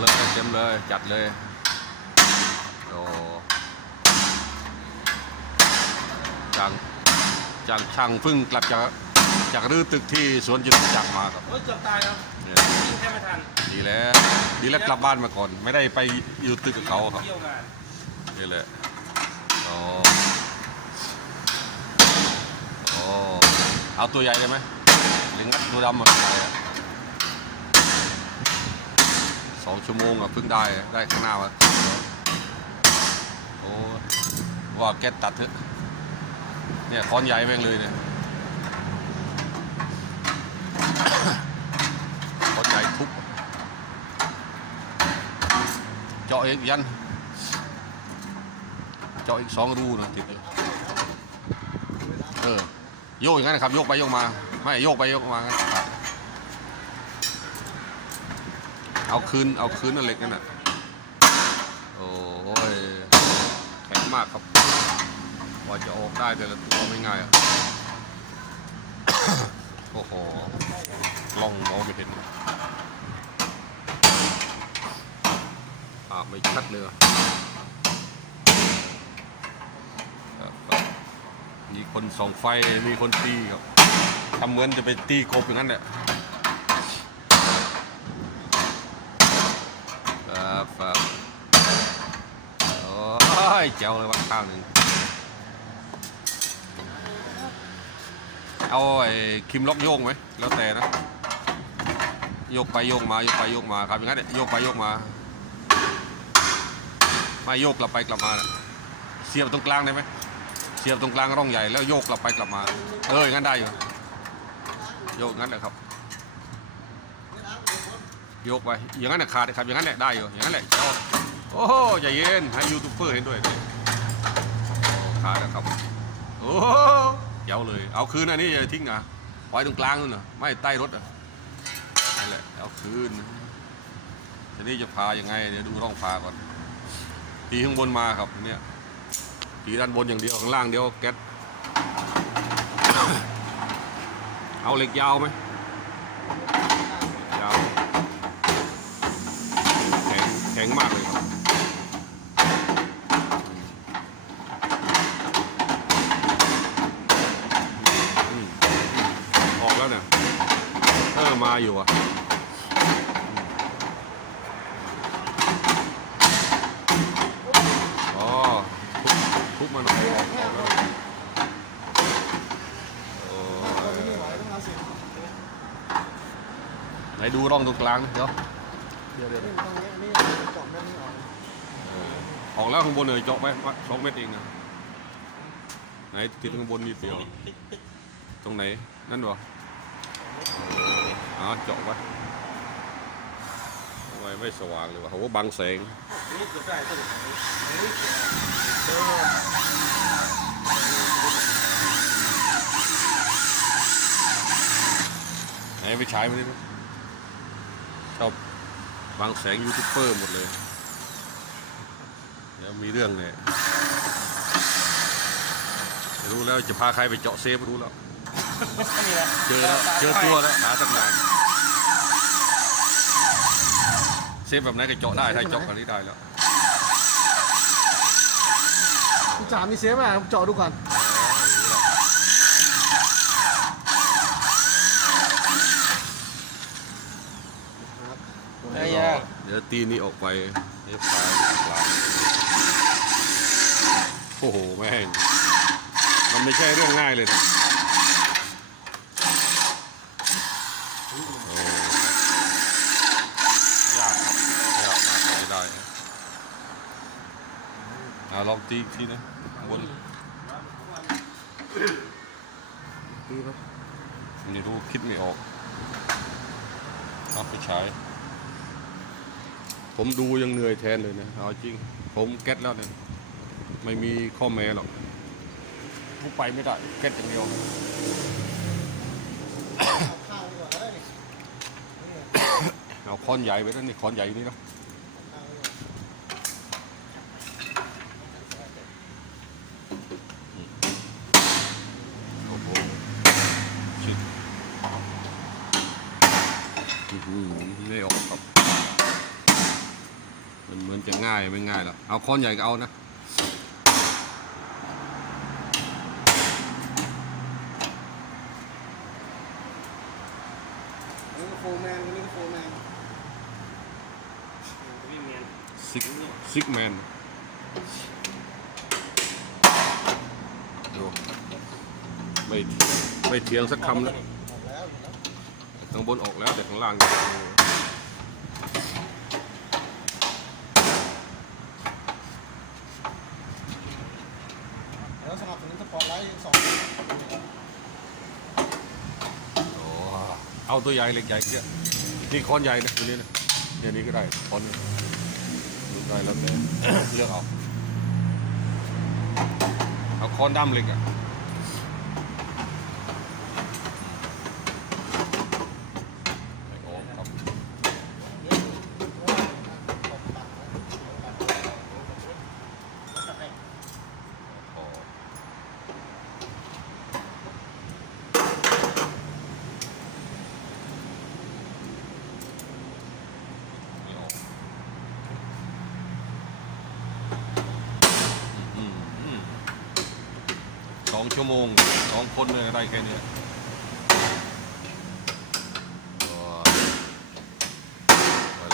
เลยเต็มเลยจัดเลยโอ้จังจังช่างเพิ่งกลับจากจากรื้อตึกที่สวนจิตจักรมาครับโอ้ยเกือบตายแล้วเนี่ยยิงแค่ไม่ทันดีแล้วดีแล้วกลับบ้านมาก่อน ไม่ได้ไปอยู่ตึกกับเขาครับเที่ยวงานนี่แหละโอ้โอ้เอาตัวใหญ่ได้ไหมหรืองัดตัวดำมาได้อะ สองชั่วโมงอะเพิ่งได้ได้ข้างหน้ามาโอ้ว่าแก๊สตัดเถอะเนี่ยค้อนใหญ่แม่งเลยเนี่ยค้อนใหญ่ทุบเจาะเองยันเจาะอีกสองรูนะติดเลยเออโยกอย่างนั้นนะครับโยกไปโยกมาไม่โยกไปโยกมาครับ เอาคืน เอาคืนนั่นเล็กนั่นน่ะ โอ้ยแข็งมากครับกว่าจะออกได้แต่ละตัวไม่ง่ายอะ โอ้โหลองมองไม่เห็นอ่าไม่ชัดเลยอะครับมีคนส่องไฟ มีคนตีครับทำเหมือนจะไปตีกบอย่างนั้นแหละครับครับโอ้ ยเจ๋วเลยวัดข้างหนึ่งเอาไอ้คิมล็อกโยกไหมแล้วแต่นะโยกไปโยกมาโยกไปโยกมาครับอย่างนั้นโยกไปโยกมาไม่โยกกลับไปกลับมา เสียบตรงกลางได้ไหมเสียบตรงกลางร่องใหญ่แล้วโยกกลับไปกลับมา เอออย่างนั้นได้อยู่โยกงั้นแหละครับโยกไปอย่างนั้นแหละขาดครับอย่างนั้นแหละได้อยู่อย่างนั้นแหละ โอ้โหใจเย็นให้ยูทูบเบอร์เห็นด้วยดิโอ้ขาดแล้วครับโอ้โหเจ๋วเลย เอาคืนอันนี้อย่าทิ้งนะไว้ตรงกลางนู่นนะไม่ใต้รถอะนั่นแหละเอาคืนทีนี้จะพายังไงเดี๋ยวดูร่องพาก่อนตีข้างบนมาครับเนี่ยตีด้านบนอย่างเดียวข้างล่างเดียวแก๊สเอาเหล็กยาวไหมยาวแข็งแข็งมากเลยครับอืมออกแล้วเนี่ยเออมาอยู่อะ อ๋อทุบทุบมันออกออกออกแล้วโอ้ไหนดูร่องตรงกลางเดี๋ยวเดี๋ยวเดี๋ยวเดี๋ยวเออออกแล้วข้างบนเลยเจาะไปสองเมตรเองนะไหนติดข้างบนนิดเดียวตรงไหน นั่นวะอ๋อเจาะไปทำ ไมไม่สว่างเลยวะโหบังแสงนี่เกือบได้ตัวนี้ไหนไปฉายมาดิชอบวางแสงยูทูบเบอร์หมดเลยเดี๋ยวมีเรื่องเนี่ยรู้แล้วจะพาใครไปเจาะเซฟรู้แล้วนี่แหละเจอแล้ว เจอตัวแล้วหาตั้งนาน เซฟแบบไหนก็เจาะได้ถ้าเจาะกันนี้ได้แล้วพี่จ๋ามีเซฟไหมผมเจาะดูก่อนไอ้ยาเดี๋ยวตีนี้ออกไปเดี๋ยวปลายปลายโอ้โหแม่งมันไม่ใช่เรื่องง่ายเลยนะ โอ้ยากครับยากมากเลยได้นะ อาลองตีอีกทีนะบนดีครับไม่รู้คิดไม่ออกเอาไปใช้ผมดูยังเหนื่อยแทนเลยนะเอาจริง ผมเก็ตแล้วเนี่ยไม่มีข้อแม้หรอกทุกไปไม่ได้เก็ตอย่างเดียวเอาค้อนใหญ่ไปแล้วนี่ค้อนใหญ่นี่เนาะโอ้โหชิดอื้อหือไม่ออกครับ มันเหมือนจะง่ายไม่ง่าย หรอกเอาค้อนใหญ่ก็เอานะอันนี้ก็โฟร์แมนอันนี้ก็โฟร์แมนวิ่งเมียนซิกซิกแมนดูไม่ไม่เถียงสักคำเลยออกแล้วอยู่แล้วข้างบนออกแล้วแต่ข้างล่างยัง แล้วสนับสนุนสปอร์ตไลท์สอง โอ้ เอาตัวใหญ่เหล็กใหญ่เนี่ยนี่ค้อนใหญ่นะตัวนี้นะเนี่ยนี้ก็ได้ค้อนนี้ดูได้แล้วแต่เลือกเอาเอาค้อนด้ามเหล็กอะไม่ออกครับอ๋อ ไม่ออกอืมอืมส องชั่วโมงสองคนเลยอะไรแค่เนี้ย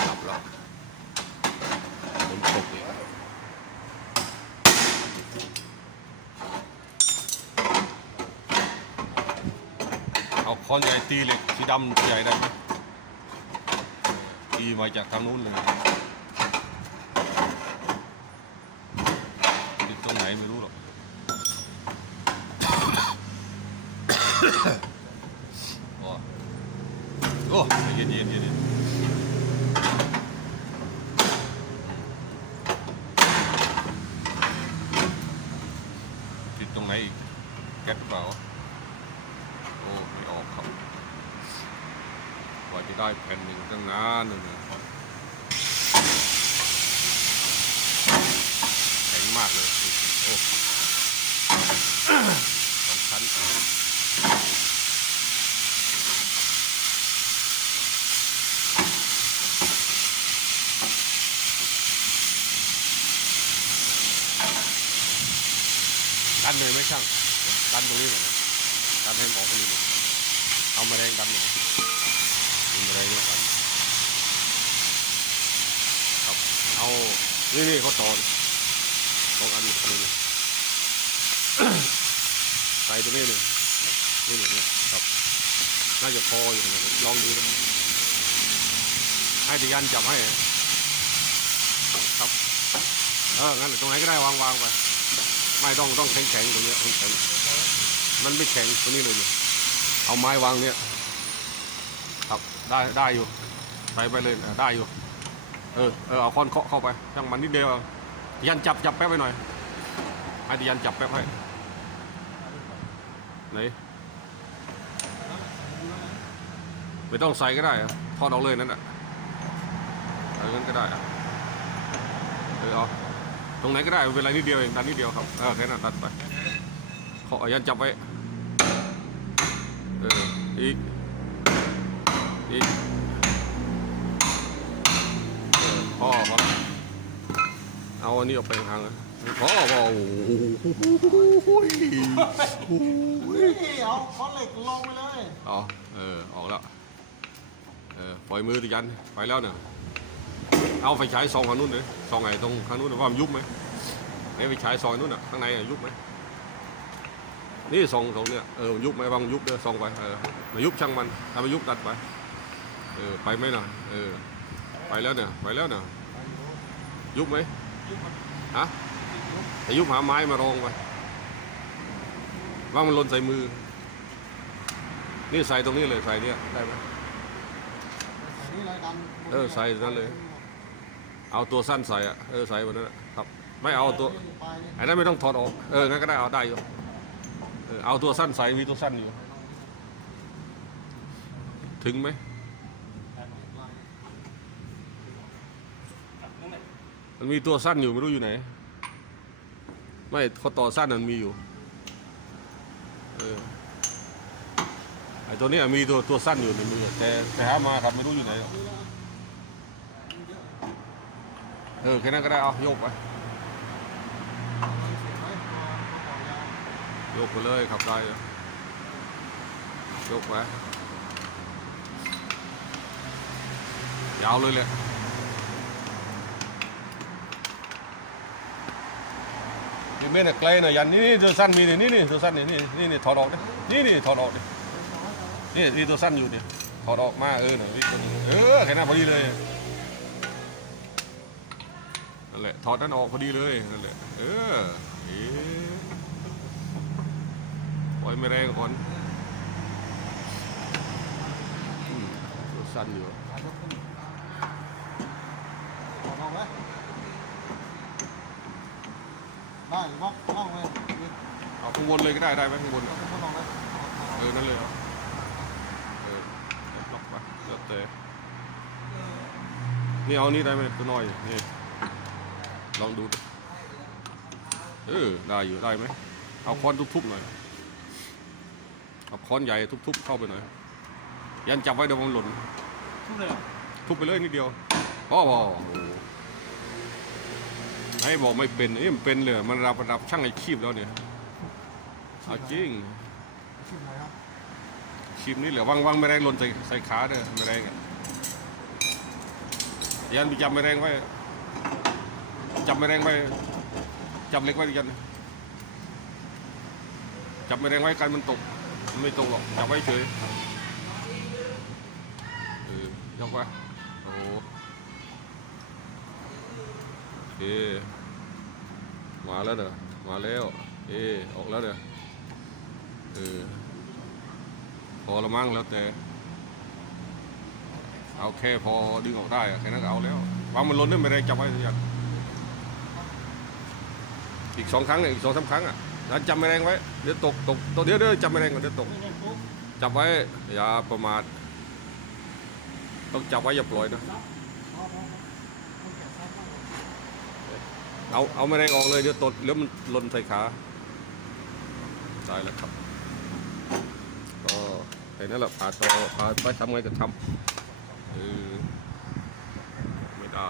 หลับแล้วฝนตกอีกเอาค้อนใหญ่ตีเหล็กสีดำใหญ่ได้ตีมาจากทางนู้นเลยติดตรงไหนไม่รู้หรอก โอ้โอ้เย็นเย็นเย็นเย็นติดตรงไหนอีก แก๊สเปล่าโอ้ไม่ออกครับกว่าจะได้แผ่นหนึ่งตั้งนานเลยนะแข็งมากเลย โอ้สองชั้ นดันเลยไหมช่างดันตรงนี้หน่อยนะดันให้หมอกตรงนี้หน่อยเอามาแรงดันหน่อยมีอะไรเนี่ยครับครับเอานี่นี่เขาตอนสองอันนี้อันนี้ใส่ตัวนี้เลยนี่เนี่ยเนี่ยครับน่าจะพออยู่นะลองดูนะให้ดิยันจับให้ ครับเอองั้นตรงไหนก็ได้วางวางไป ไม่ต้องต้องแข็งแข็งตรงเนี้ยแข็งแข็งมันไม่แข็งตรงนี้เลยเนี่ยเอาไม้วางเนี่ยครับได้ได้อยู่ไปไปเลยได้อยู่ เออเออเอาค้อนเคาะเข้าไปช่างมันนิดเดียวยันจับจับแป๊บไปหน่อยให้ดิยันจับแป๊บให้ไหนไม่ต้องใส่ก็ได้ทอดเอาเลยนั่นแหละเอองั้นก็ได้อะเออเอา ตรงไหนก็ได้เป็นไรนิดเดียวเองดันนิดเดียวครับเออแค่นั้นดันไปขอยันจับไว้เอออีกอีกเออพ่อพ่อเอาอันนี้ออกไปห่างนะพ่อพ่อโอ้โหนี่เอาคอนเหล็กลงไปเลยเอเออออกแล้วเออปล่อยมือติยันไปแล้วเนี่ย เอาไฟฉายส่องทางนู้นเลยส่องไงตรงทางนู้นว่ามันยุบไหมไอ้ไฟฉายส่องนู้นน่ะข้างในยุบไหมนี่ส่องตรงเนี่ยเออมันยุบไหมบางยุบเด้อส่องไปเออไมายุบช่างมันถ้าไมยุบดัดไปเออไปไหมน่ะเออไปแล้วเนี่ยไปแล้วเนี่ยยุบไหมฮะแต่ยุบหาไม้มารองไปว่ามันหล่นใส่มือ นี่ใส่ตรงนี้เลยใส่เนี่ยได้ไหมเลยดันเออใส่นั่นเลย เอาตัวสั้นใส่อะเออใส่วันนั้นอะครับ ไม่เอาตัวปลายเนี่ยไอ้นั้นไม่ต้องถอดออกเอองั้นก็ได้เอาได้อยู่เออเอาตัวสั้นใส่มีตัวสั้นอยู่ ถึงไหมมันมีตัวสั้นอยู่ไม่รู้อยู่ไหน ไม่เขาต่อสั้นมันมีอยู่เออไอ้ตัวนี้มีตัวตัวสั้นอยู่ในมือแต่แต่หามาครับไม่รู้อยู่ไหนหรอก เออแค่นั้นก็ได้เอาโยกไปยบไว้ตัวตัวต่อยาวโยกไปเลยขับได้ยโยกไปยาวเลยแหละนี่เม่เนี่ยไกลหน่อยยันนี่นี่ตัวสั้นมีนี่นี่นี่ตัวสั้นนี่นี่นี่นี่ถอดออกดินี่นี่ถอดออกดินี่นี่ตัวสั้นอยู่ดิถอดออกมาเออหน่อยวิ่งตัวนี้เออแค่นั้นพอดีเลย แหละถอดนั่นออกพอดีเลยนั่นแหละเออเอ๊ปล่อยไม่แรงก่อนตัวสั้นอยู่ขายกขึ้นถอดออกไหมได้หรือว่าลองเลยเอาข้างบนเลยก็ได้ได้ไหมข้างบนเอลองเออนั่นเลยเอเออล็อกไปแล้วแต่นี่เอานี่ได้ไหมตัวน้อยนี่ ลองดูดิเออ ได้อยู่ได้ไหม เอาค้อนทุบๆหน่อย เอาค้อนใหญ่ทุบๆเข้าไปหน่อย ยันจับไว้เดี๋ยวมันหล่น ทุกเลยเหรอทุบไปเลยนิดเดียวพ่อพอโอ้โหให้บอกไม่เป็น เอ้ยมันเป็นเลย มันรับระดับช่างอาชีพแล้วเนี่ยเอาจริงชิมไหนครับชิมนี่เหลือวางวางไม่แรงหล่นใส่ใส่ขาเด้อไม่แรงอะยันไปจับไม่แรงไว้ จับไม่แรงไว้จับเล็กไว้ยันจับไม่แรงไว้กันมันตกมันไม่ตกหรอกจับไว้เฉยเออยกไว้โอ้โหโอมาแล้วเด้อมาแล้วเออออกแล้วเด้อเออพอละมั้งแล้วแต่เอาแค่พอดึงออกได้แค่นั้นเอาแล้ววางมันล้นได้ไม่ได้จับไว้อย่าง อีกสองครั้งเนี่ยอีกสองสามครั้งอะแล้วจำไม่แรงไว้เดี๋ยวตกตกตกเดี๋ยวเดี๋ยวจำไม่แรงก่อนเดี๋ยวตกจับไว้อย่าประมาทต้องจับไว้อย่าปล่อยนะเอาเอาไม่แรงออกเลยเดี๋ยวตดแล้วมันหล่นใส่ขาได้แล้วครับก็แค่นั้นแหละพาต่อพาไปทำไงก็ทำเออไม่ได้